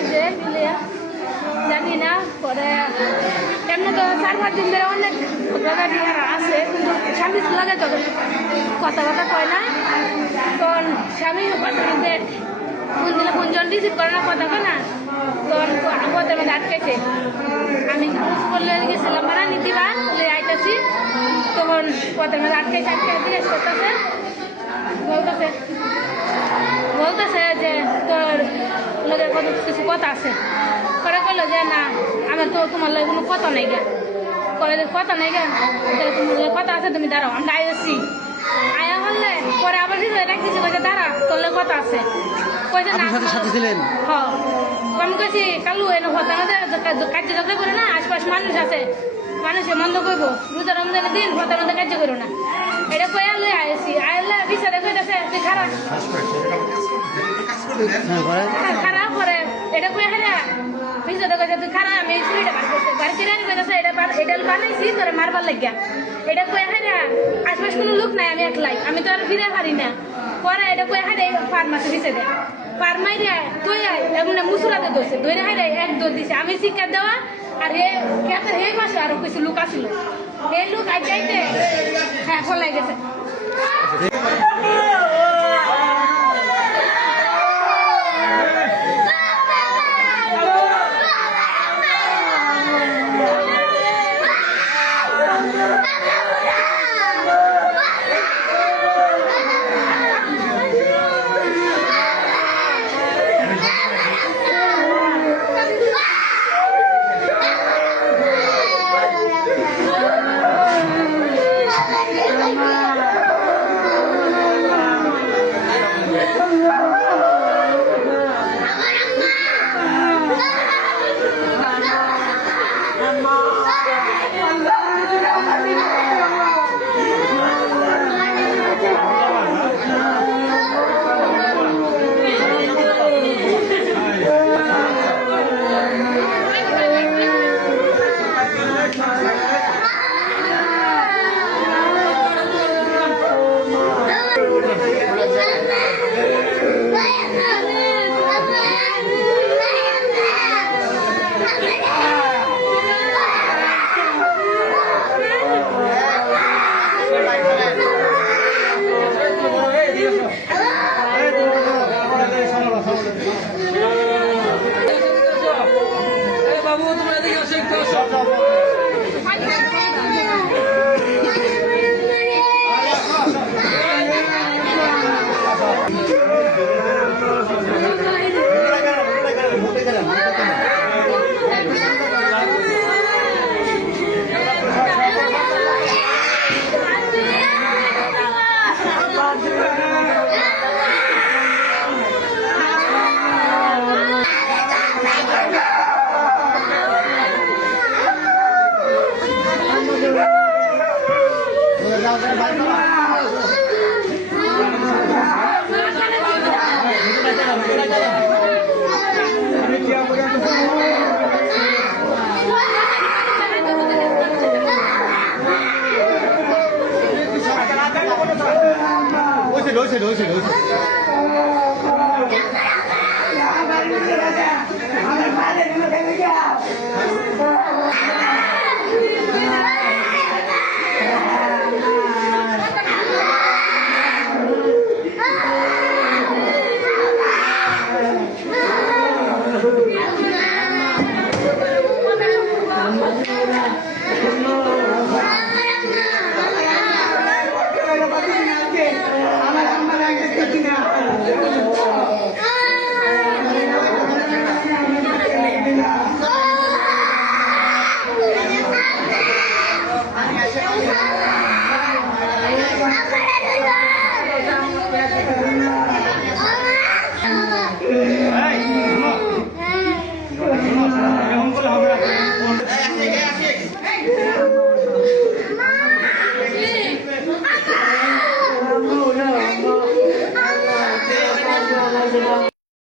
লাগছে মিলে জানি না পরে এমনি তো 4-5 দিন ধরে অনেক আছে কিন্তু স্বামী লাগে তখন কথা কয় না তখন স্বামী কোনজন রিসিভ করে না কথা কয় না তখন পথের মধ্যে আটকেছে আমি বললে গেছিলাম না নীতিবা আইতেছি তখন পথের মধ্যে আটকে জিজ্ঞেস করতেছে বলতেছে যে তোর লোকের কত কিছু কথা আছে পরে কইলো যে না আমার তো তোমার লোক কোনো কথা নেই গা কলে কথা নেই গা তোমার কথা আছে তুমি দাঁড়াও আমরা আইসি আয়া হলে পরে আবার রাখতেছি কইছে দাঁড়া তোর লোক কথা আছে কইছে না হ্যাঁ আমি কইছি কালু এনে কথা না কার্য ঝগড়া করে না আশপাশ মানুষ আছে মানুষে মন্দ করবো রোজা রমজানের দিন কথা মধ্যে কার্য করো না এটা কই আনলে আইসি আইলে বিচারে কইতেছে তুই খারাপ খারাপ করে এটা কই হারা বিচারে কইছে তুই খারাপ আমি ছুরিটা বার করতে বার করে আনি কইতেছে এটা বানাইছি তোরে মারবার লাগিয়া এটা কই হারা আশপাশ কোনো লোক নাই আমি একলাই আমি তো আর ফিরে পারি না পরে এটা কই হারে ফার্মাসি দিছে দে ফার্মাইরে তুই এমনি মুসুরাতে দোষে ধরে হারে এক দোষ দিছে আমি শিক্ষা দেওয়া আর হে মাসে আরো কিছু লোক আসছিল এই লোক আজ যাইতে হ্যাঁ ফলাই গেছে বাবু তোমরা দেখে